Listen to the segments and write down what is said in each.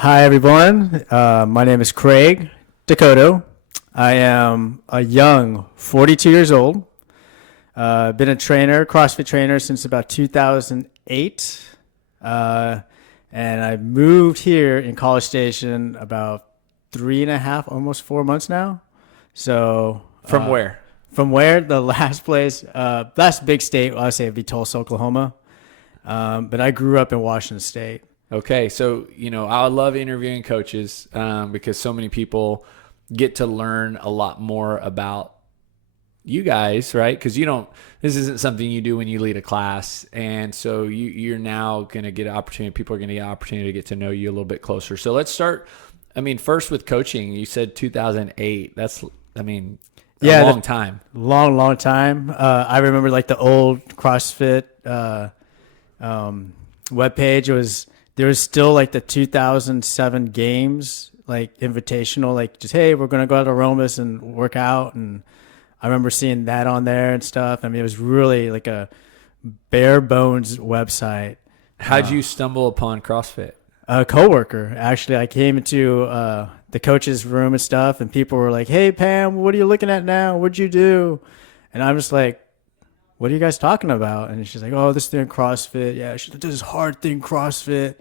Hi, everyone. My name is Craig Descoteaux. I am a young 42 years old. Been a trainer, CrossFit trainer, since about 2008. Uh, and I moved here in College Station about 3.5, almost 4 months now. So, From where? from where the last place, last big state, I would say would be Tulsa, Oklahoma. But I grew up in Washington State. Okay, so I love interviewing coaches because so many people get to learn a lot more about you guys, right? Because you don't. This isn't something you do when you lead a class, and so you're now going to get an opportunity. People are going to get an opportunity to get to know you a little bit closer. So let's start. I mean, first with coaching. You said 2008. That's, I mean, a long time. Long, long time. I remember like the old CrossFit webpage. There was still like the 2007 games, like invitational, like just, hey, we're going to go out to Romus and work out. And I remember seeing that on there and stuff. I mean, it was really like a bare bones website. How'd you stumble upon CrossFit? A coworker, actually, I came into the coach's room and stuff, and people were like, hey, Pam, what are you looking at now? What'd you do? And I'm just like, what are you guys talking about? And she's like, oh, this thing CrossFit. Yeah, she's like, this hard thing CrossFit.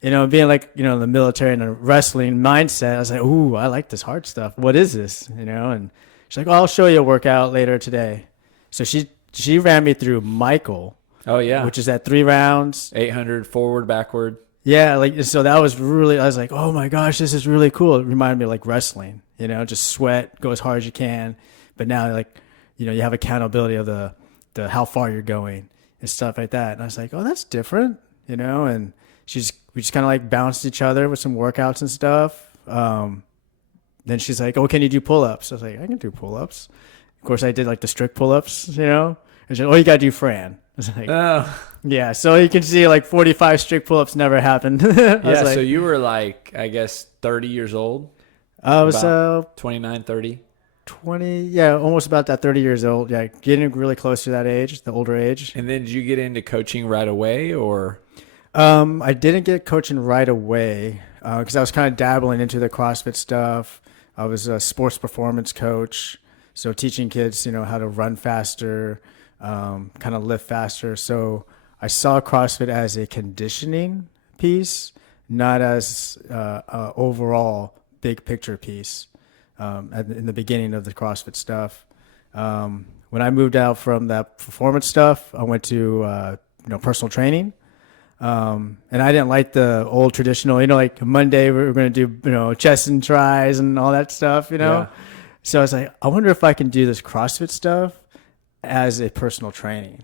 Being like, the military and the wrestling mindset, I was like, ooh, I like this hard stuff. What is this? And she's like, oh, I'll show you a workout later today. So she ran me through Michael. Oh, yeah. Which is at 3 rounds. 800 forward, backward. Yeah, so that was really, I was like, oh my gosh, this is really cool. It reminded me of like wrestling, just sweat, go as hard as you can. But now like, you have accountability of the how far you're going and stuff like that. And I was like, oh, that's different, and we just kind of like bounced each other with some workouts and stuff. Then she's like, oh, can you do pull-ups? I was like, I can do pull-ups. Of course, I did like the strict pull-ups, And she's like, oh, you got to do Fran. I was like, oh. Yeah, so you can see like 45 strict pull-ups never happened. Yeah, so you were like, I guess, 30 years old? I was 29, 30? 20, yeah, almost about that 30 years old. Yeah, getting really close to that age, the older age. And then did you get into coaching right away, or? I didn't get coaching right away because I was kind of dabbling into the CrossFit stuff. I was a sports performance coach, so teaching kids, how to run faster, kind of lift faster. So I saw CrossFit as a conditioning piece, not as a overall big picture piece. In the beginning of the CrossFit stuff, when I moved out from that performance stuff, I went to personal training. And I didn't like the old traditional, like Monday we were going to do, chest and tris and all that stuff, Yeah. So I was like, I wonder if I can do this CrossFit stuff as a personal training,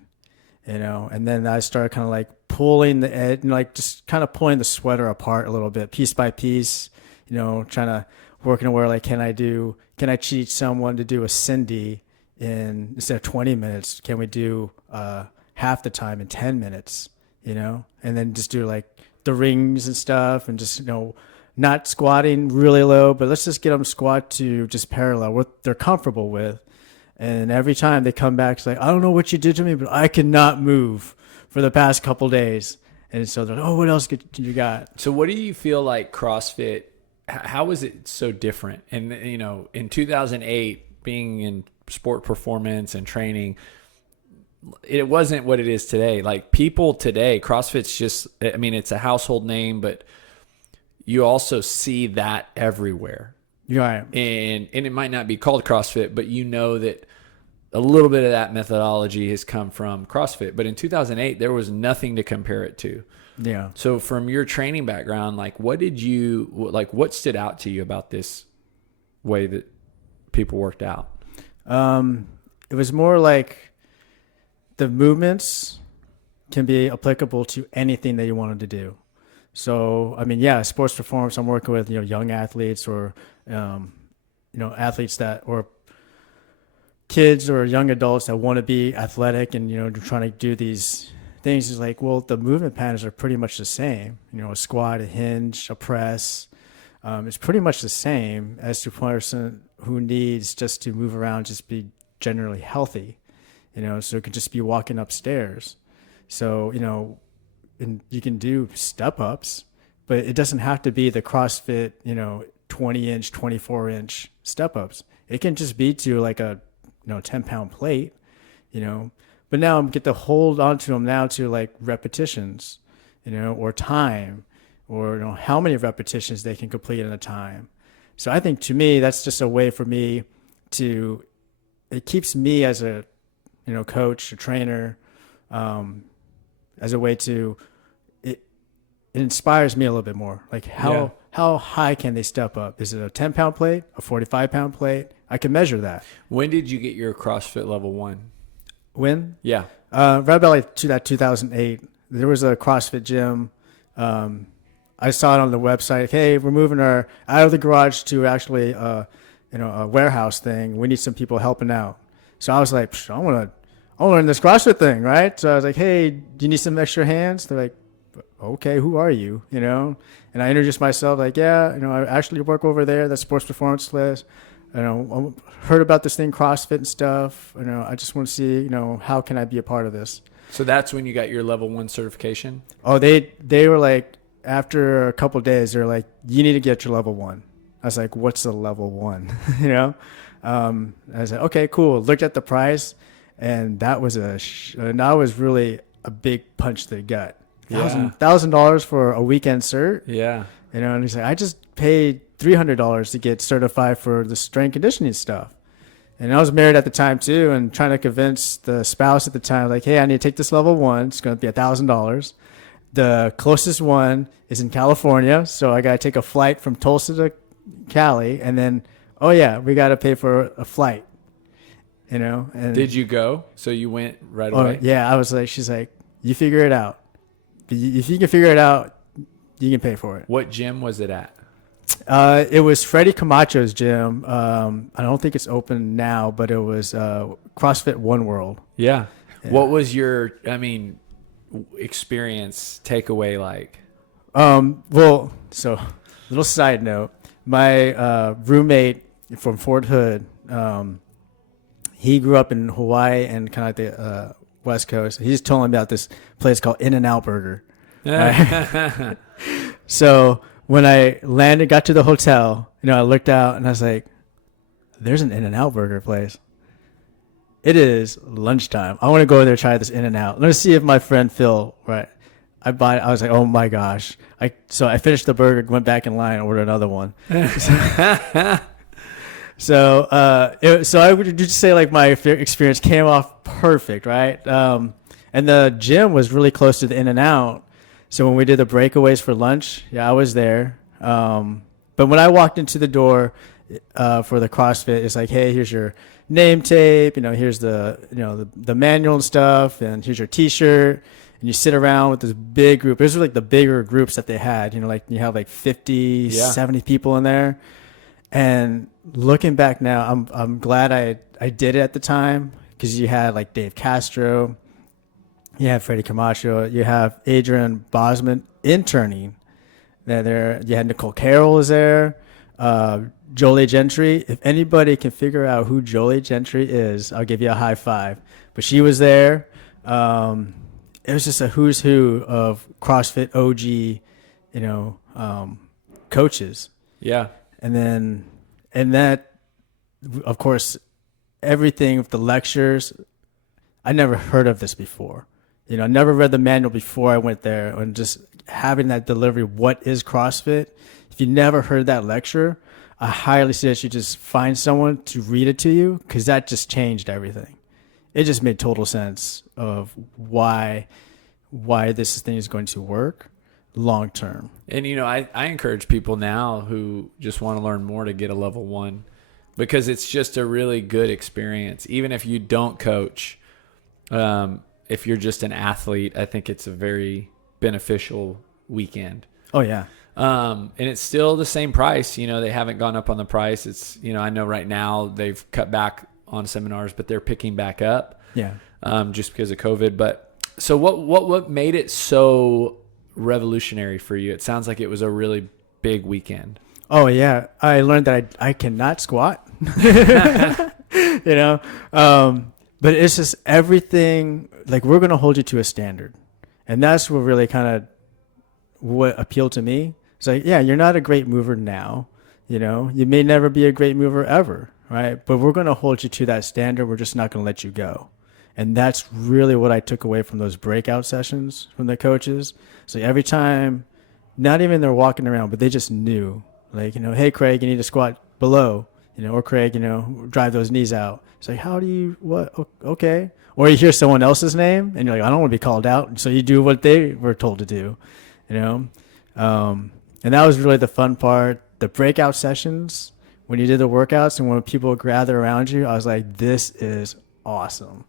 and then I started kind of like pulling the edge, like just kind of pulling the sweater apart a little bit, piece by piece, trying to work in where like, can I teach someone to do a Cindy instead of 20 minutes? Can we do half the time in 10 minutes? And then just do like the rings and stuff and just, not squatting really low, but let's just get them squat to just parallel what they're comfortable with. And every time they come back, it's like, I don't know what you did to me, but I cannot move for the past couple days. And so they're like, oh, what else you got? So what do you feel like CrossFit, how is it so different? And, in 2008, being in sport performance and training, it wasn't what it is today. Like people today, CrossFit's just, I mean, it's a household name, but you also see that everywhere. Right. And it might not be called CrossFit, but that a little bit of that methodology has come from CrossFit. But in 2008, there was nothing to compare it to. Yeah. So from your training background, like what stood out to you about this way that people worked out? It was more like the movements can be applicable to anything that you wanted to do. So, I mean, yeah, sports performance, I'm working with, young athletes or, athletes or kids or young adults that want to be athletic and, trying to do these things. Is like, well, the movement patterns are pretty much the same. A squat, a hinge, a press. It's pretty much the same as to a person who needs just to move around, just be generally healthy, so it could just be walking upstairs. So, and you can do step ups, but it doesn't have to be the CrossFit, 20-inch, 24-inch step ups. It can just be to like a, 10-pound plate, but now I'm get to hold on to them now to like repetitions, or time, or how many repetitions they can complete in a time. So I think to me, that's just a way for me to, it keeps me as a, coach, a trainer, as a way to, it inspires me a little bit more. Like how high can they step up? Is it a 10-pound plate, a 45-pound plate? I can measure that. When did you get your CrossFit level 1? When? Yeah. Right about like 2008, there was a CrossFit gym. I saw it on the website. Hey, we're moving out of the garage to actually, a warehouse thing. We need some people helping out. So I was like, I want to learn this CrossFit thing, right? So I was like, hey, do you need some extra hands? They're like, okay, who are you? And I introduced myself like, yeah, I actually work over there. That's Sports Performance List. I heard about this thing, CrossFit and stuff. I just want to see, how can I be a part of this? So that's when you got your level 1 certification? Oh, they were like, after a couple of days, they're like, you need to get your level 1. I was like, what's the level 1? I was like, okay, cool. Looked at the price, and that was really a big punch to the gut. $1,000 for a weekend cert. Yeah. And he's like, I just paid $300 to get certified for the strength conditioning stuff. And I was married at the time too, and trying to convince the spouse at the time, like, hey, I need to take this level 1. It's going to be $1,000. The closest one is in California, so I got to take a flight from Tulsa to Cali, and then, oh yeah, we got to pay for a flight. And did you go? So you went right away? Yeah, I was like, she's like, you figure it out. If you can figure it out, you can pay for it. What gym was it at? It was Freddie Camacho's gym. I don't think it's open now, but it was CrossFit One World. Yeah. What was your, experience takeaway like? Well, so little side note, my roommate from Fort Hood, he grew up in Hawaii and kind of like the West Coast. He's telling me about this place called In-N-Out Burger. Right? So when I got to the hotel, I looked out and I was like, there's an In-N-Out Burger place. It is lunchtime. I want to go in there and try this In-N-Out. Let's see if my friend Phil, right? I was like, oh my gosh. So I finished the burger, went back in line, and ordered another one. So I would just say like my experience came off perfect, right? And the gym was really close to the In-N-Out. So when we did the breakaways for lunch, yeah, I was there. But when I walked into the door for the CrossFit, it's like, hey, here's your name tape. Here's the manual and stuff, and here's your T-shirt. And you sit around with this big group. Those were like the bigger groups that they had. Like you have like 50, 70 people in there. And looking back now, I'm glad I did it at the time, because you had like Dave Castro, you have Freddie Camacho, you have Adrian Bosman interning. You had Nicole Carroll was there, Jolie Gentry. If anybody can figure out who Jolie Gentry is, I'll give you a high five. But she was there. It was just a who's who of CrossFit OG, coaches. Yeah. And that, of course, everything with the lectures, I never heard of this before. I never read the manual before I went there, and just having that delivery, what is CrossFit? If you never heard that lecture, I highly suggest you just find someone to read it to you, because that just changed everything. It just made total sense of why this thing is going to work long term. And I encourage people now who just want to learn more to get a level 1, because it's just a really good experience. Even if you don't coach, if you're just an athlete, I think it's a very beneficial weekend. Oh yeah. And it's still the same price. They haven't gone up on the price. It's, I know right now they've cut back on seminars, but they're picking back up. Yeah. Just because of COVID. But so what made it so revolutionary for you? It sounds like it was a really big weekend. Oh yeah. I learned that I cannot squat, but it's just everything, like, we're going to hold you to a standard. And that's what really kind of what appealed to me. It's like, yeah, you're not a great mover now. You may never be a great mover ever, right? But we're going to hold you to that standard. We're just not going to let you go. And that's really what I took away from those breakout sessions from the coaches. So every time, not even they're walking around, but they just knew, like, hey, Craig, you need to squat below, or Craig, drive those knees out. It's like, how do you, what? Okay. Or you hear someone else's name and you're like, I don't want to be called out. So you do what they were told to do, and that was really the fun part. The breakout sessions, when you did the workouts and when people would gather around you, I was like, this is awesome.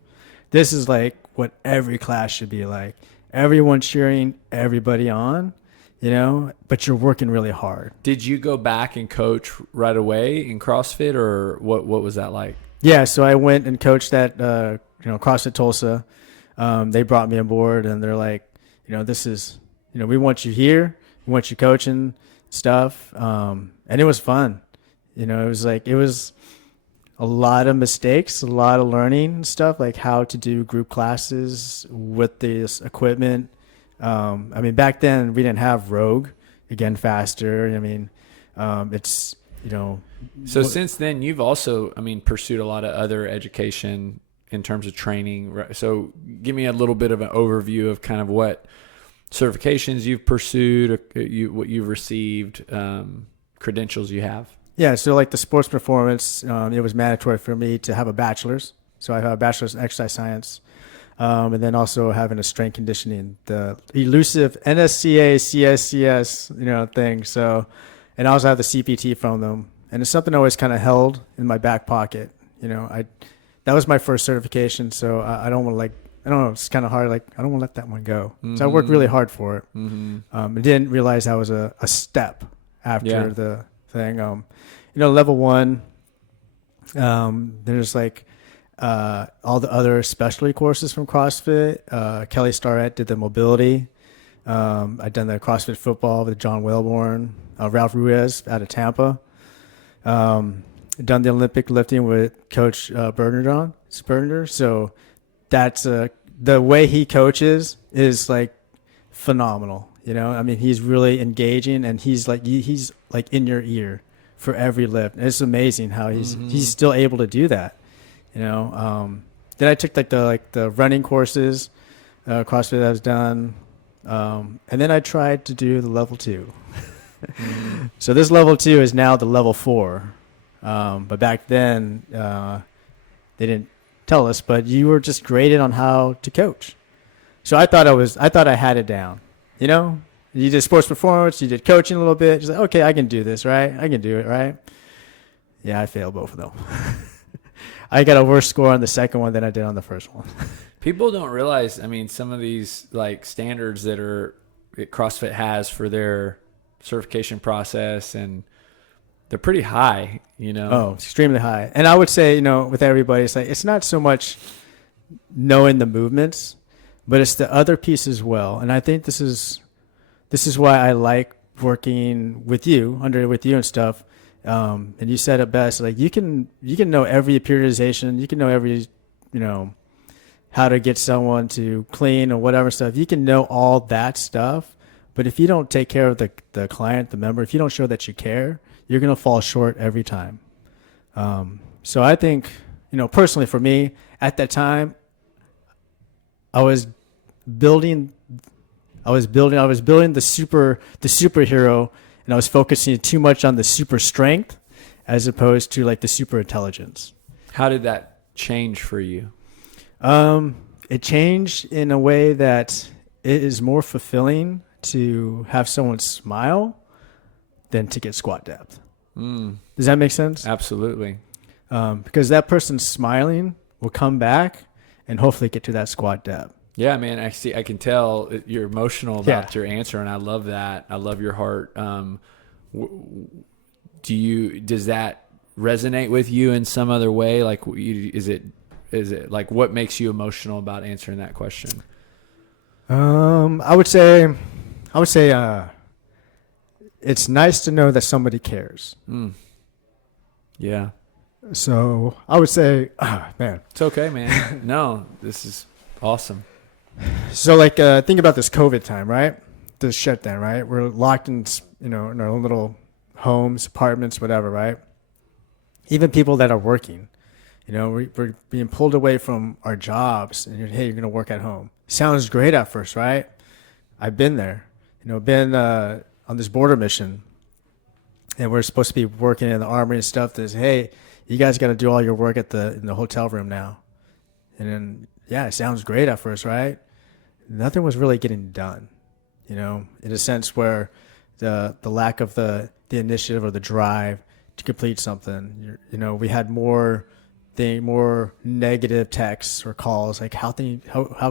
This is like what every class should be like. Everyone cheering everybody on, but you're working really hard. Did you go back and coach right away in CrossFit, or what was that like? Yeah, so I went and coached at CrossFit Tulsa. They brought me on board, and they're like, this is, we want you here. We want you coaching stuff. And it was fun. It was a lot of mistakes, a lot of learning and stuff, like how to do group classes with this equipment. Back then we didn't have Rogue, again, faster. It's, So since then, you've also, pursued a lot of other education in terms of training. So give me a little bit of an overview of kind of what certifications you've pursued, what you've received, credentials you have. Yeah, so like the sports performance, it was mandatory for me to have a bachelor's. So I have a bachelor's in exercise science, and then also having a strength conditioning, the elusive NSCA CSCS, thing. So, and I also have the CPT from them, and it's something I always kind of held in my back pocket. That was my first certification, so I don't want to I don't know, it's kind of hard. Like, I don't want to let that one go. Mm-hmm. So I worked really hard for it. Mm-hmm. I didn't realize that was a step after the thing. Level one, there's like all the other specialty courses from CrossFit. Kelly Starrett did the mobility. I'd done the CrossFit football with John Wellborn, Ralph Ruiz out of Tampa. Done the Olympic lifting with Coach Bergeron. So that's the way he coaches is like phenomenal. He's really engaging, and he's like in your ear for every lift. And it's amazing how he's still able to do that. Then I took the running courses, CrossFit that was done, and then I tried to do the level 2. So this level 2 is now the level 4, but back then they didn't tell us, but you were just graded on how to coach. So I thought I had it down. You did sports performance, you did coaching a little bit. Just like, okay, I can do this, right? I can do it, right? Yeah, I failed both of them. I got a worse score on the second one than I did on the first one. People don't realize, some of these like standards that CrossFit has for their certification process, and they're pretty high, Oh, extremely high. And I would say, with everybody, it's like, it's not so much knowing the movements, but it's the other piece as well. And I think this is why I like working with you and stuff. And you said it best, like you can know every periodization, you can know every, how to get someone to clean or whatever stuff. You can know all that stuff. But if you don't take care of the client, the member, if you don't show that you care, you're going to fall short every time. So I think, personally for me at that time, I was building the superhero, and I was focusing too much on the super strength as opposed to like the super intelligence. How did that change for you? It changed in a way that it is more fulfilling to have someone smile than to get squat depth. Does that make sense? Absolutely. Because that person smiling will come back and hopefully get to that squat depth. Yeah, man. I can tell you're emotional about your answer, and I love that. I love your heart. Does that resonate with you in some other way? Like, is it like, what makes you emotional about answering that question? I would say it's nice to know that somebody cares. Yeah. So I would say, man, it's okay, man. No, this is awesome. So think about this COVID time, right? This shutdown, right? We're locked in in our own little homes, apartments, whatever, right? Even people that are working, we're being pulled away from our jobs, and hey, you're going to work at home. Sounds great at first, right? I've been there, been on this border mission, and we're supposed to be working in the armory and stuff. That's, hey, you guys got to do all your work in the hotel room now. And then, yeah, it sounds great at first, right? Nothing was really getting done, in a sense where the lack of the initiative or the drive to complete something. We had more negative texts or calls like, how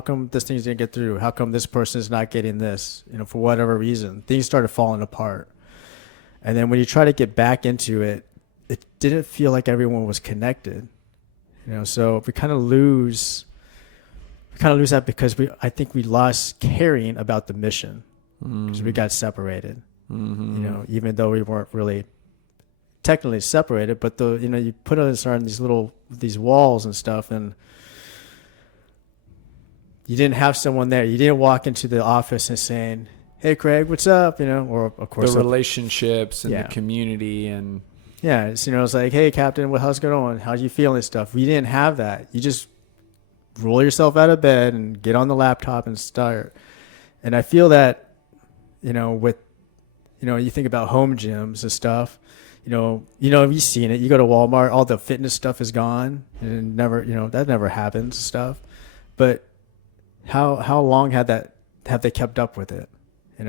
come this thing's didn't get through? How come this person is not getting this? For whatever reason, things started falling apart. And then when you try to get back into it, it didn't feel like everyone was connected. So we kind of lose that because I think we lost caring about the mission because we got separated. Mm-hmm. Even though we weren't really technically separated, but you put us on these walls and stuff, and you didn't have someone there. You didn't walk into the office and saying, "Hey, Craig, what's up?" Or of course the relationships and the community and. Yeah, it's like, hey, Captain, how's it going? How you feeling and stuff? We didn't have that. You just roll yourself out of bed and get on the laptop and start. And I feel that, with, you think about home gyms and stuff, you've seen it. You go to Walmart, all the fitness stuff is gone, and that never happens and stuff. But how long have they kept up with it? They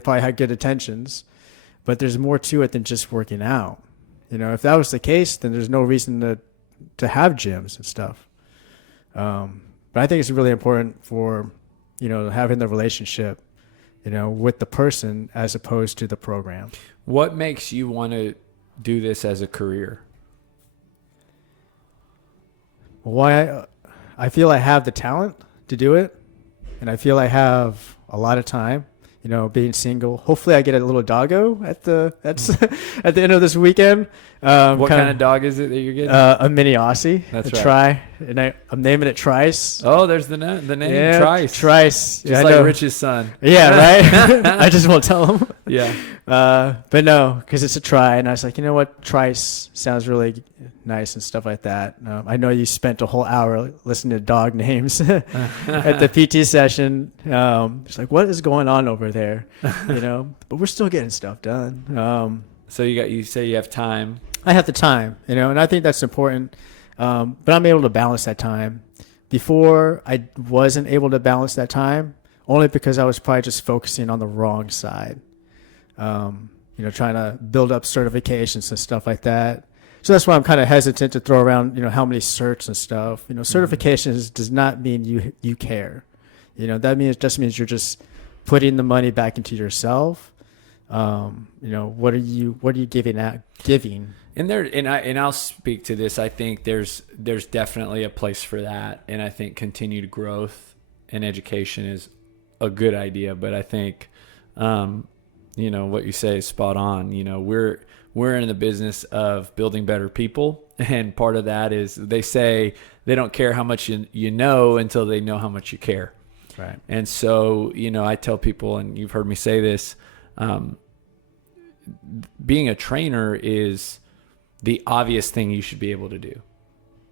probably had good intentions. But there's more to it than just working out. If that was the case, then there's no reason to have gyms and stuff. But I think it's really important for, having the relationship, with the person as opposed to the program. What makes you want to do this as a career? Well, I feel I have the talent to do it, and I feel I have a lot of time. Being single. Hopefully I get a little doggo at the end of this weekend. What kind of dog is it that you're getting? A mini Aussie. That's right. Try. And I'm naming it Trice. Oh, there's the name Trice. Trice. Just like Rich's son. Yeah, right? I just won't tell him. Yeah. But no, because it's a try. And I was like, you know what? Trice sounds really nice and stuff like that. I know you spent a whole hour listening to dog names at the PT session. It's like, what is going on over there? But we're still getting stuff done. So you say you have time. I have the time, and I think that's important. But I'm able to balance that time. Before, I wasn't able to balance that time only because I was probably just focusing on the wrong side. Trying to build up certifications and stuff like that. So that's why I'm kind of hesitant to throw around, how many certs and stuff. Certifications does not mean you care. That just means you're just putting the money back into yourself. What are you giving? And I'll speak to this. I think there's definitely a place for that, and I think continued growth and education is a good idea. But I think, what you say is spot on. We're in the business of building better people, and part of that is they say they don't care how much you know until they know how much you care. Right. And so, I tell people, and you've heard me say this, being a trainer is the obvious thing you should be able to do.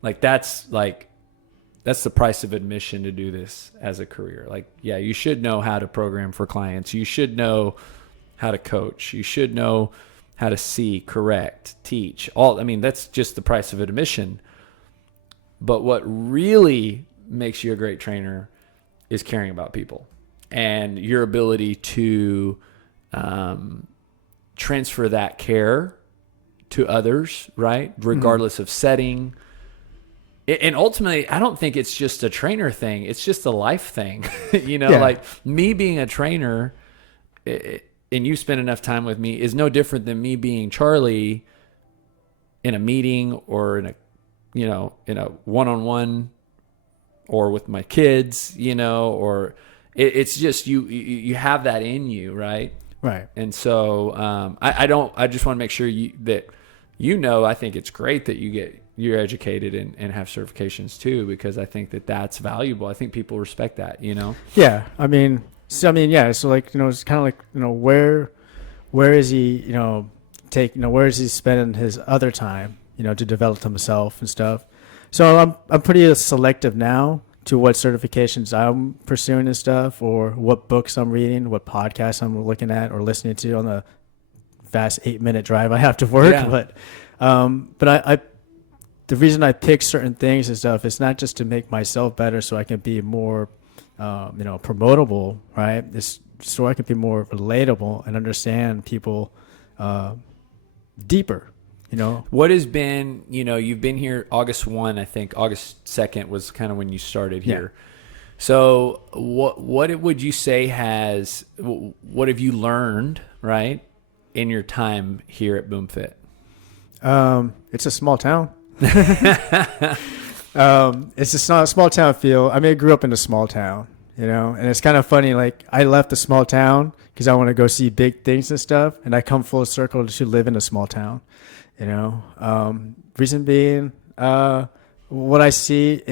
That's the price of admission to do this as a career. You should know how to program for clients. You should know how to coach. You should know how to see, correct, teach. That's just the price of admission. But what really makes you a great trainer is caring about people and your ability to transfer that care to others, right? Regardless of setting. And ultimately, I don't think it's just a trainer thing. It's just a life thing. Like me being a trainer and you spend enough time with me is no different than me being Charlie in a meeting or in a one-on-one or with my kids, or it's just you have that in you, right? Right. And so I just want to make sure that I think it's great that you're educated and have certifications too, because I think that's valuable. I think people respect that, Yeah. So I mean, yeah. So like, it's kind of like, where is he, where is he spending his other time, to develop himself and stuff. So I'm pretty selective now to what certifications I'm pursuing and stuff, or what books I'm reading, what podcasts I'm looking at or listening to on the fast 8-minute drive I have to work. Yeah. But I the reason I pick certain things and stuff is not just to make myself better so I can be more, promotable, right? It's so I can be more relatable and understand people deeper, What has been, you've been here August 1, I think August 2nd was kind of when you started here. Yeah. So what would you say what have you learned, right, in your time here at BoomFit? It's a small town. It's just not a small town feel. I mean, I grew up in a small town, and it's kind of funny. Like, I left the small town because I want to go see big things and stuff, and I come full circle to live in a small town. Reason being, what I see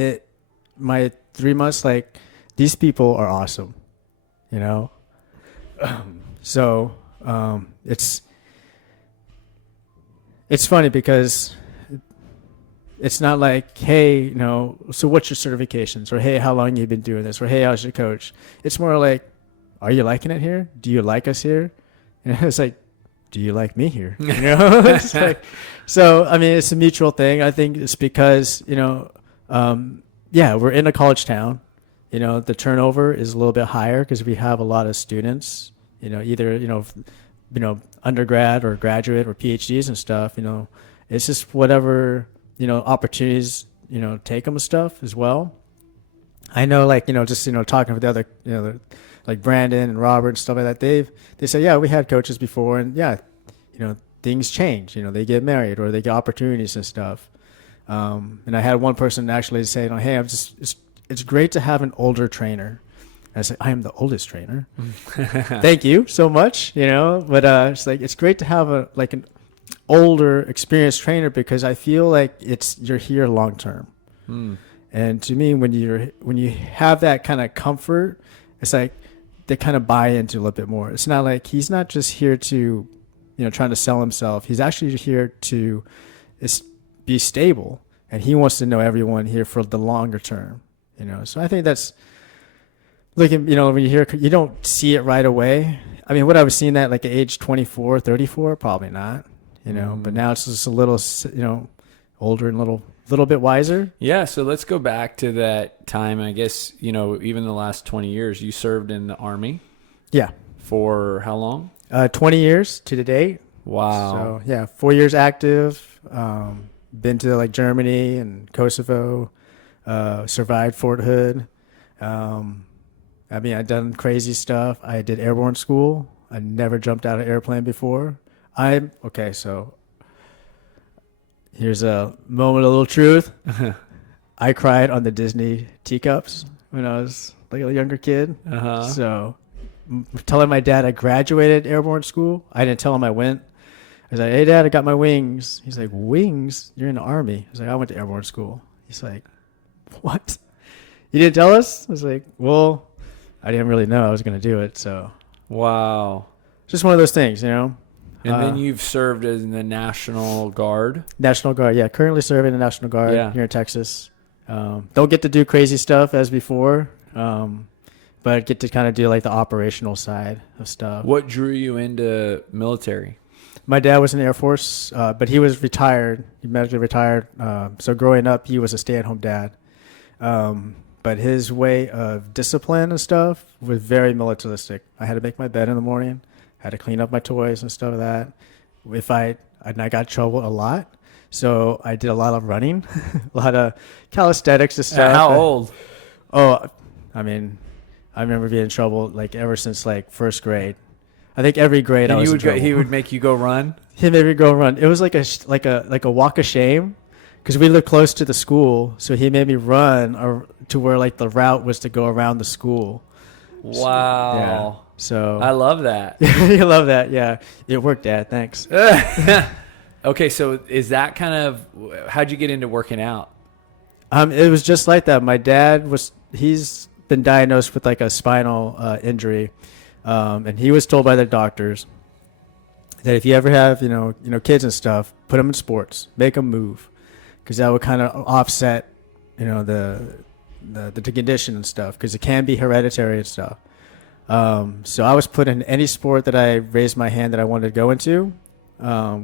my 3 months, like, these people are awesome, so it's funny because it's not like, hey, so what's your certifications, or hey, how long you been doing this, or hey, how's your coach? It's more like, are you liking it here? Do you like us here? And it's like, do you like me here? It's like, so I mean, it's a mutual thing. I think it's because we're in a college town. The turnover is a little bit higher because we have a lot of students. Either undergrad or graduate or PhDs and stuff. It's just whatever opportunities take them and stuff as well. I know, like, just talking with the other like Brandon and Robert and stuff like that, they say, yeah, we had coaches before, and yeah, things change. They get married or they get opportunities and stuff. And I had one person actually say, hey, it's great to have an older trainer. And I said, I am the oldest trainer. Thank you so much. But it's like, it's great to have an older experienced trainer because I feel like you're here long term. And to me, when you have that kind of comfort, it's like they kind of buy into a little bit more. It's not like he's not just here to trying to sell himself. He's actually here to be stable, and he wants to know everyone here for the longer term. So I think that's looking. When you hear, you don't see it right away. I mean, would I have seen that like at age 24, 34? Probably not. But now it's just a little, older and little bit wiser. Yeah. So let's go back to that time. I guess, even the last 20 years, you served in the Army. Yeah. For how long? 20 years to the date. Wow. So yeah, 4 years active. Been to like Germany and Kosovo. Survived Fort Hood. I mean, I've done crazy stuff. I did airborne school. I never jumped out of an airplane before. Okay, so here's a moment of little truth. I cried on the Disney teacups when I was like a younger kid. Uh-huh. So telling my dad I graduated airborne school, I didn't tell him I went. I was like, hey, Dad, I got my wings. He's like, wings? You're in the Army. I was like, I went to airborne school. He's like, what? You didn't tell us? I was like, well, I didn't really know I was going to do it. So, wow. Just one of those things, And then you've served in the National Guard. National Guard, yeah. Currently serving the National Guard here in Texas. Don't get to do crazy stuff as before, but get to kind of do like the operational side of stuff. What drew you into military? My dad was in the Air Force, but he was retired. He medically retired. So growing up, he was a stay-at-home dad. But his way of discipline and stuff was very militaristic. I had to make my bed in the morning. Had to clean up my toys and stuff like that. I got in trouble a lot. So I did a lot of running, a lot of calisthenics and stuff. How old? Oh, I mean, I remember being in trouble like ever since like first grade. I think every grade I was in trouble. He would make you go run? He made me go run. It was like a walk of shame because we lived close to the school. So he made me run to where like the route was to go around the school. Wow. So I love that. You love that. Yeah. It worked, Dad. Thanks. Okay. So is that kind of, how'd you get into working out? It was just like that. My dad he's been diagnosed with like a spinal injury, and he was told by the doctors that if you ever have kids and stuff, put them in sports, make them move, because that would kind of offset the condition and stuff, because it can be hereditary and stuff. So I was put in any sport that I raised my hand that I wanted to go into,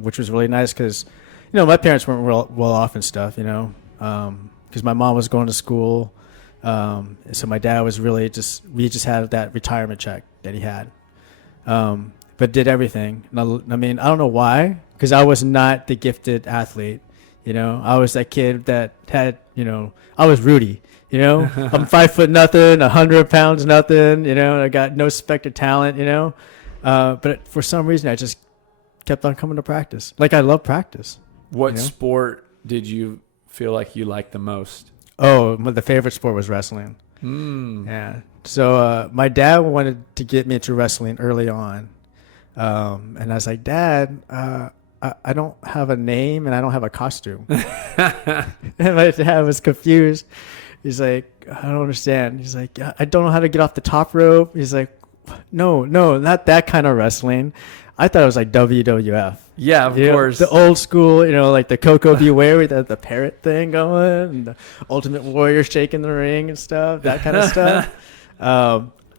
which was really nice because, my parents weren't well off and stuff, because my mom was going to school. So my dad was really we just had that retirement check that he had, but did everything. I mean, I don't know why, because I was not the gifted athlete. I was that kid that had, I was Rudy. I'm 5 foot nothing, 100 pounds nothing. I got no specter talent. But for some reason, I just kept on coming to practice. Like, I love practice. What sport did you feel like you liked the most? Oh, the favorite sport was wrestling. Yeah. So my dad wanted to get me into wrestling early on, and I was like, Dad, I don't have a name and I don't have a costume. And my dad was confused. He's like, I don't understand. He's like, I don't know how to get off the top rope. He's like, no, not that kind of wrestling. I thought it was like WWF. Yeah, of course. The old school, like the Coco Beware with the parrot thing going, and the Ultimate Warrior shaking the ring and stuff, that kind of stuff.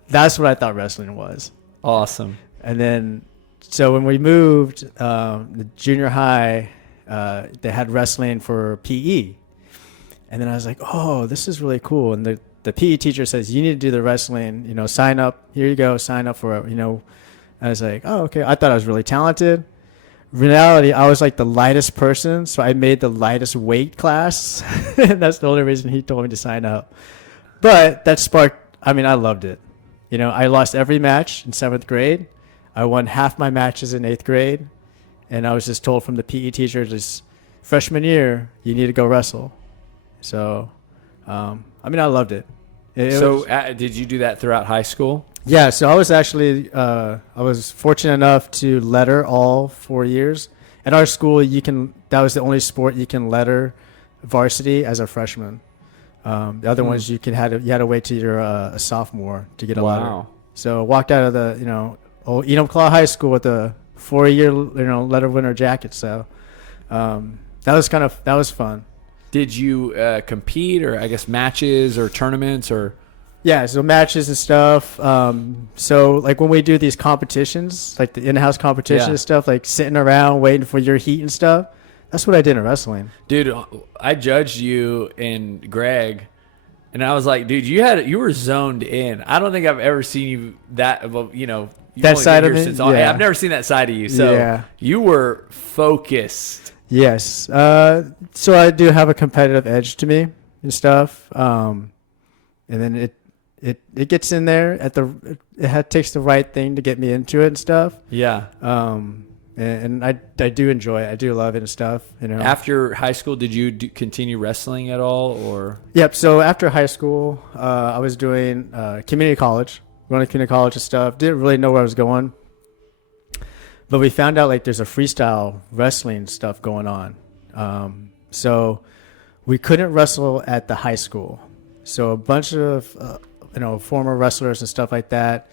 That's what I thought wrestling was. Awesome. And then, so when we moved, the junior high, they had wrestling for PE. And then I was like, oh, this is really cool. And the PE teacher says, you need to do the wrestling, sign up. Here you go, sign up for it, I was like, oh, okay. I thought I was really talented. In reality, I was like the lightest person, so I made the lightest weight class. And that's the only reason he told me to sign up. But that sparked, I loved it. I lost every match in 7th grade. I won half my matches in 8th grade. And I was just told from the PE teacher, just freshman year, you need to go wrestle. So, I loved it. Did you do that throughout high school? Yeah, so I was actually, I was fortunate enough to letter all 4 years. At our school, that was the only sport you can letter varsity as a freshman. The other ones you had to wait till you're a sophomore to get a letter. So I walked out of the, old Enumclaw High School with a 4-year, letter winner jacket. So, that was fun. Did you compete, or I guess matches or tournaments or? Yeah, so matches and stuff. So like when we do these competitions, like the in-house competition and stuff, like sitting around waiting for your heat and stuff, that's what I did in wrestling. Dude, I judged you and Greg, and I was like, dude, you were zoned in. I don't think I've ever seen you that side of me. Yeah. I've never seen that side of you. So you were focused. Yes. So I do have a competitive edge to me and stuff. And then it gets in there takes the right thing to get me into it and stuff. Yeah. And I do enjoy it. I do love it and stuff. After high school, did you continue wrestling at all, or? Yep. So after high school, I was doing community college, going to community college and stuff. Didn't really know where I was going. But we found out like there's a freestyle wrestling stuff going on. So we couldn't wrestle at the high school. So a bunch of, former wrestlers and stuff like that.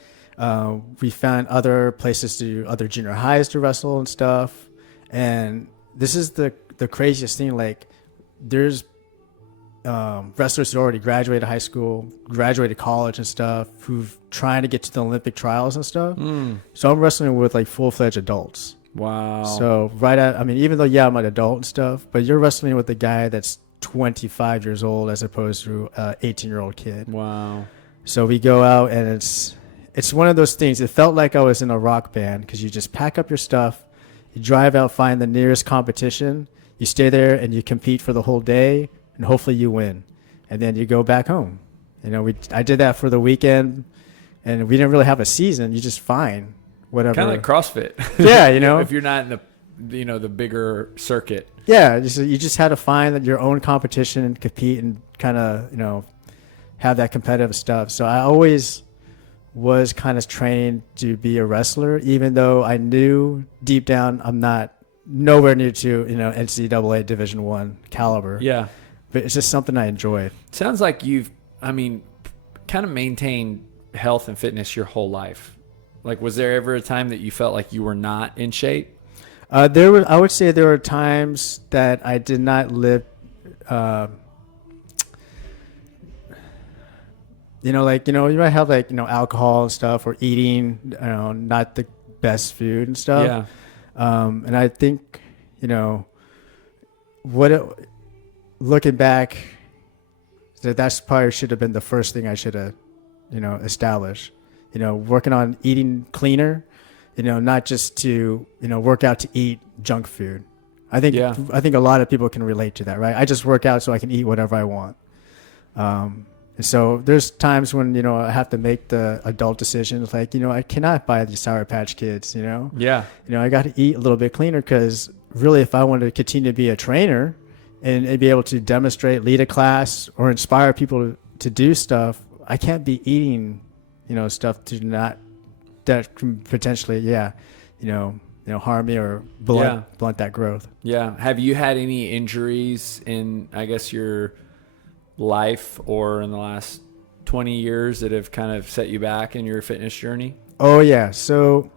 We found other places other junior highs to wrestle and stuff. And this is the craziest thing. Like there's wrestlers who already graduated high school, graduated college and stuff, who've trying to get to the Olympic trials and stuff. So I'm wrestling with like full-fledged adults. Wow. So even though, I'm an adult and stuff, but you're wrestling with a guy that's 25 years old as opposed to an 18-year-old kid. Wow. So we go out and it's one of those things. It felt like I was in a rock band because you just pack up your stuff, you drive out, find the nearest competition, you stay there and you compete for the whole day, and hopefully you win, and then you go back home. I did that for the weekend, and we didn't really have a season. You just find whatever. Kind of like CrossFit. Yeah, if you're not in the bigger circuit. Yeah, you just had to find your own competition and compete and kind of have that competitive stuff. So I always was kind of trained to be a wrestler, even though I knew deep down I'm not nowhere near to NCAA Division I caliber. Yeah. But it's just something I enjoy. Sounds like kind of maintained health and fitness your whole life. Like, was there ever a time that you felt like you were not in shape? I would say there were times that I did not live, you might have alcohol and stuff, or eating, not the best food and stuff. Yeah. And I think, looking back, that's probably should have been the first thing I should have, established, working on eating cleaner, not just to, work out to eat junk food. I think a lot of people can relate to that, right? I just work out so I can eat whatever I want. And so there's times when, I have to make the adult decisions, like, I cannot buy these Sour Patch Kids, Yeah. I got to eat a little bit cleaner, because really, if I wanted to continue to be a trainer and be able to demonstrate, lead a class, or inspire people to do stuff, I can't be eating, stuff that can potentially, harm me or blunt that growth. Yeah. Have you had any injuries in, I guess, your life or in the last 20 years that have kind of set you back in your fitness journey? Oh, yeah. So,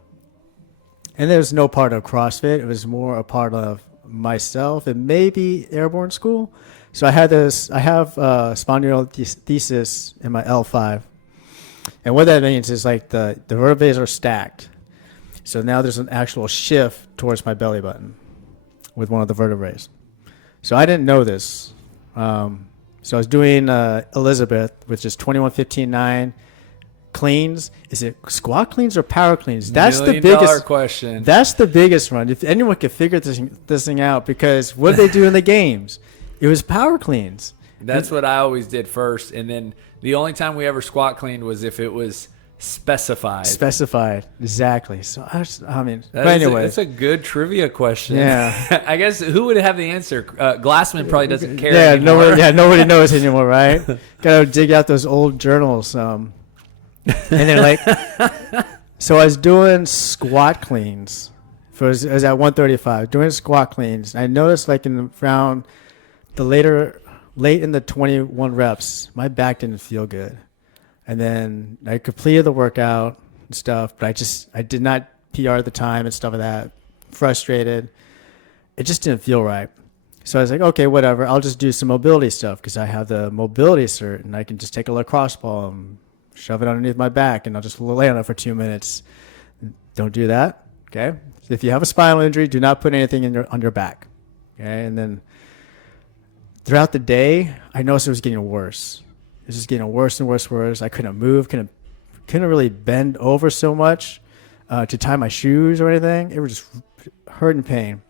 and there's no part of CrossFit. It was more a part of myself and maybe airborne school. So I have spondylolisthesis in my L5. And what that means is like the vertebrae are stacked. So now there's an actual shift towards my belly button with one of the vertebrae. So I didn't know this. So I was doing Elizabeth, which is 21-15-9 cleans. Is it squat cleans or power cleans? That's the biggest question. That's the biggest one. If anyone could figure this thing out, because what did they do in the games? It was power cleans. That's what I always did first, and then the only time we ever squat cleaned was if it was specified. Specified, exactly. So but anyway, that's a good trivia question. Yeah, I guess who would have the answer? Glassman probably doesn't care. Yeah, anymore. Nobody knows anymore, right? Gotta dig out those old journals. And they're like, so I was doing squat cleans. I was at 135 doing squat cleans. I noticed late in the 21 reps, my back didn't feel good. And then I completed the workout and stuff, but I did not PR at the time and stuff like that. Frustrated. It just didn't feel right. So I was like, okay, whatever. I'll just do some mobility stuff, because I have the mobility cert, and I can just take a lacrosse ball and shove it underneath my back, and I'll just lay on it for 2 minutes. Don't do that. Okay. If you have a spinal injury, do not put anything on your back. Okay. And then throughout the day, I noticed it was getting worse. It was just getting worse and worse. I couldn't move, couldn't really bend over so much to tie my shoes or anything. It was just hurting pain.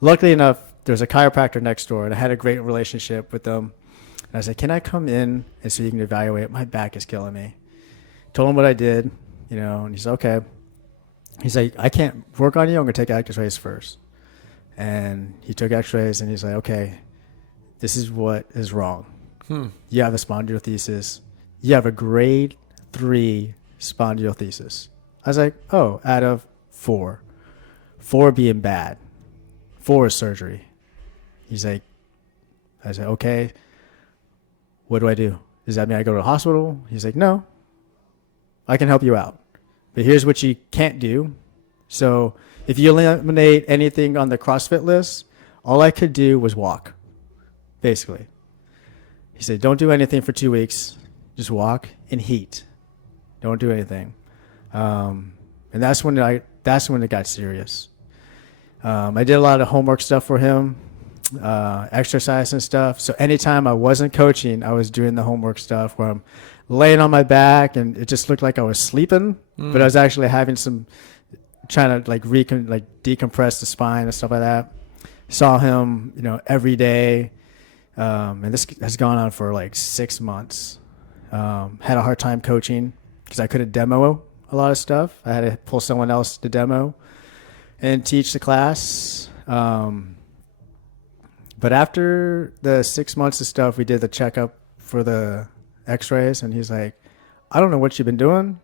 Luckily enough, there's a chiropractor next door, and I had a great relationship with them. And I said, can I come in and so you can evaluate? My back is killing me. Told him what I did, and he said, okay. He's like, I can't work on you. I'm going to take x-rays first. And he took x-rays, and he's like, okay, this is what is wrong. You have a spondylolisthesis. You have a grade 3 spondylolisthesis. I was like, oh, out of 4. 4 being bad. 4 is surgery. He's like, I said, okay, what do I do? Does that mean I go to the hospital? He's like, no, I can help you out. But here's what you can't do. So if you eliminate anything on the CrossFit list, all I could do was walk, basically. He said, don't do anything for 2 weeks. Just walk in heat. Don't do anything. And that's when it got serious. I did a lot of homework stuff for him, exercise and stuff. So anytime I wasn't coaching, I was doing the homework stuff where I'm laying on my back, and it just looked like I was sleeping, but I was actually trying to decompress the spine and stuff like that. Saw him, every day. And this has gone on for like 6 months. Had a hard time coaching because I couldn't demo a lot of stuff. I had to pull someone else to demo and teach the class. But after the 6 months of stuff, we did the checkup for the x-rays, and he's like, I don't know what you've been doing,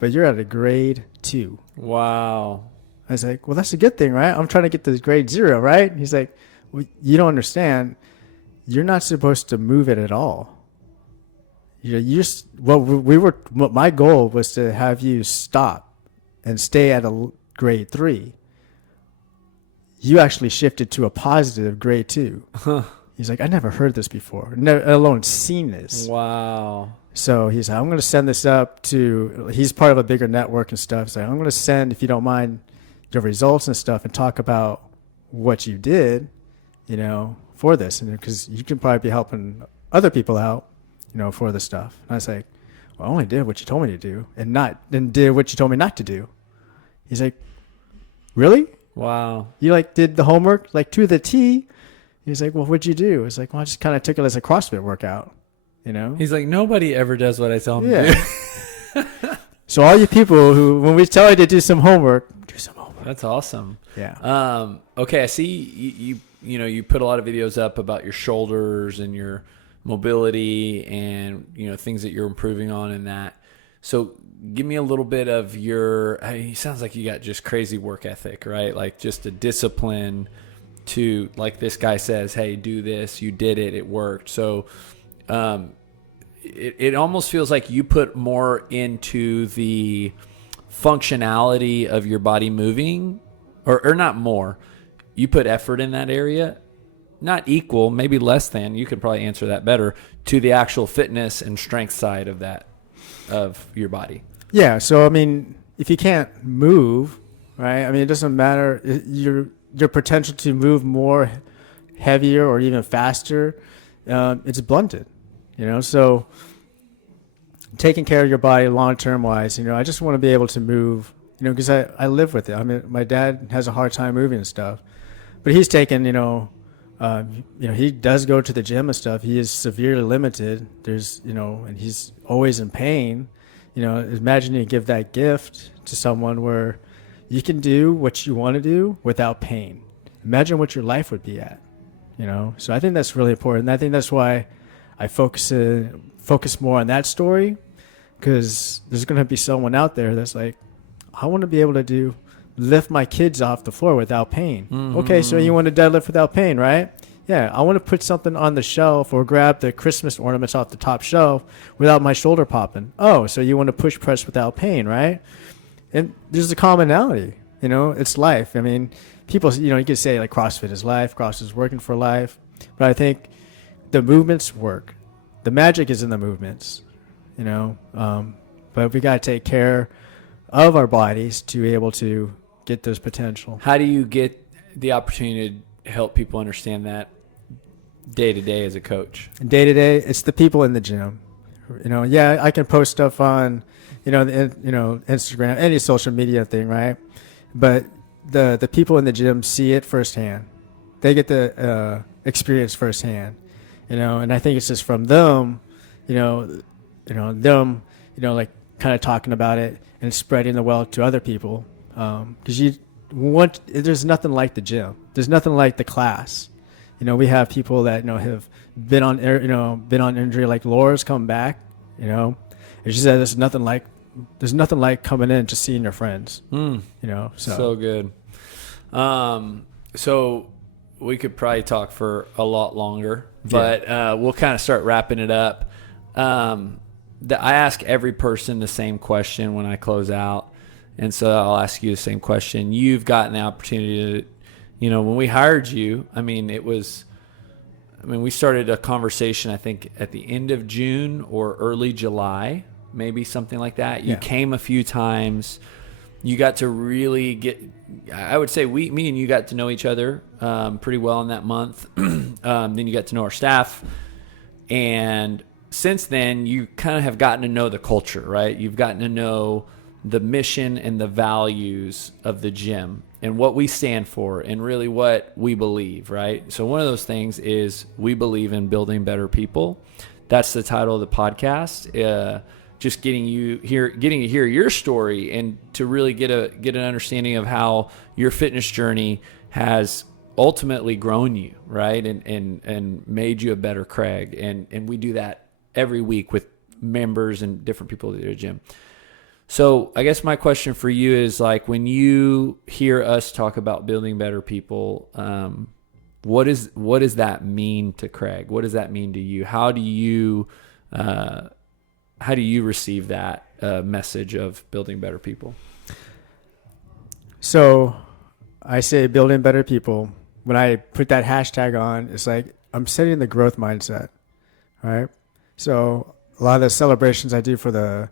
but you're at a grade 2. Wow. I was like, well, that's a good thing, right? I'm trying to get to grade 0, right? He's like, well, you don't understand. You're not supposed to move it at all. what my goal was to have you stop and stay at a grade 3. You actually shifted to a positive grade 2. Huh. He's like, I never heard this before, never alone seen this. Wow. So he's like, I'm going to send this up to, he's part of a bigger network and stuff. So I'm going to send, if you don't mind, your results and stuff and talk about what you did, for this. And because you can probably be helping other people out, for this stuff. And I was like, well, I only did what you told me to do and did what you told me not to do. He's like, really? Wow. You did the homework to the T. He's like, well, what'd you do? It's like, well, I just kind of took it as a CrossFit workout, He's like, nobody ever does what I tell them yeah. to do. So all you people who, when we tell you to do some homework, do some homework. That's awesome. Yeah. Okay. I see you put a lot of videos up about your shoulders and your mobility and, things that you're improving on in that. So give me a little bit of it sounds like you got just crazy work ethic, right? Like just a discipline to, like this guy says, hey, do this, you did it, it worked. So, it almost feels like you put more into the functionality of your body moving or not more, you put effort in that area, not equal, maybe less than, you could probably answer that better, to the actual fitness and strength side of that, of your body. Yeah. So, if you can't move, right? It doesn't matter. Your potential to move more heavier or even faster, it's blunted, so taking care of your body long-term wise, I just want to be able to move, because I live with it. My dad has a hard time moving and stuff, but he's taken, he does go to the gym and stuff. He is severely limited. There's, and he's always in pain. Imagine you give that gift to someone where you can do what you want to do without pain. Imagine what your life would be at, So I think that's really important. And I think that's why I focus more on that story, because there's going to be someone out there that's like, I want to be able to lift my kids off the floor without pain. Mm-hmm. Okay, so you want to deadlift without pain, right? Yeah, I want to put something on the shelf or grab the Christmas ornaments off the top shelf without my shoulder popping. Oh, so you want to push press without pain, right? And there's a commonality, it's life. People, you could say CrossFit is life, CrossFit is working for life, but I think the movements work. The magic is in the movements, but we got to take care of our bodies to be able to get those potential. How do you get the opportunity to help people understand that day to day as a coach? Day to day, it's the people in the gym. Yeah, I can post stuff on, Instagram, any social media thing, right? But the people in the gym see it firsthand. They get the experience firsthand, and I think it's just from them, kind of talking about it and spreading the wealth to other people. Because there's nothing like the gym. There's nothing like the class. We have people that have been on injury, like Laura's come back. And she said there's nothing like coming in just seeing your friends. So good. So we could probably talk for a lot longer, but we'll kind of start wrapping it up. I ask every person the same question when I close out. And so I'll ask you the same question. You've gotten the opportunity to, when we hired you, we started a conversation, I think at the end of June or early July, maybe something like that. You came a few times. You got to really I would say me and you got to know each other pretty well in that month. Then you got to know our staff. And since then, you kind of have gotten to know the culture, right? You've gotten to know the mission and the values of the gym and what we stand for and really what we believe, right? So one of those things is we believe in building better people. That's the title of the podcast. Just getting to hear your story and to really get an understanding of how your fitness journey has ultimately grown you, right? And made you a better Craig. And we do that every week with members and different people at the gym. So I guess my question for you is when you hear us talk about building better people, what does that mean to Craig? What does that mean to you? How do you how do you receive that message of building better people? So I say building better people. When I put that hashtag on, it's like I'm setting the growth mindset, right? So a lot of the celebrations I do for the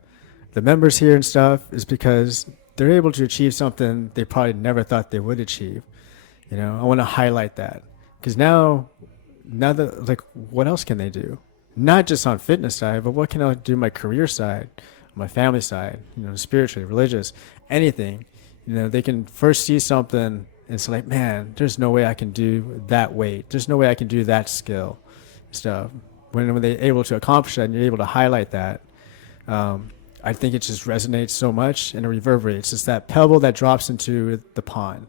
members here and stuff is because they're able to achieve something they probably never thought they would achieve. You know, I want to highlight that because now that, like, what else can they do? Not just on fitness side, but what can I do on my career side, my family side, you know, spiritually, religious, anything. You know, they can first see something and it's like, man, there's no way I can do that weight. There's no way I can do that skill stuff. When they're able to accomplish that and you're able to highlight that, I think it just resonates so much and it reverberates. It's that pebble that drops into the pond.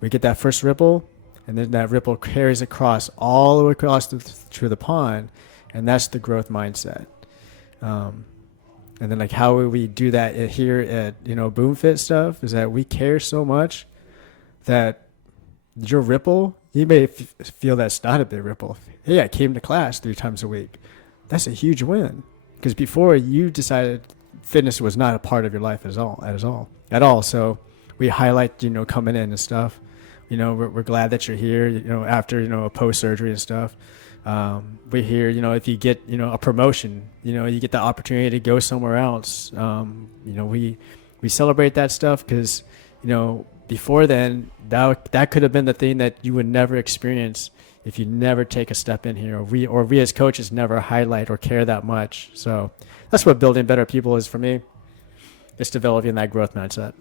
We get that first ripple, and then that ripple carries across all the way across to the pond, and that's the growth mindset. And then, like, how we do that here at, you know, BoomFit stuff is that we care so much that your ripple, you may feel that's not a big ripple. Hey, I came to class 3 times a week. That's a huge win, because before you decided fitness was not a part of your life at all. So we highlight, you know, coming in and stuff. You know, we're glad that you're here, you know, after, you know, a post-surgery and stuff. We're here, you know, if you get, you know, a promotion, you know, you get the opportunity to go somewhere else. You know, we celebrate that stuff because, you know, before then, that could have been the thing that you would never experience if you never take a step in here, or we as coaches never highlight or care that much. So that's what building better people is for me. It's developing that growth mindset.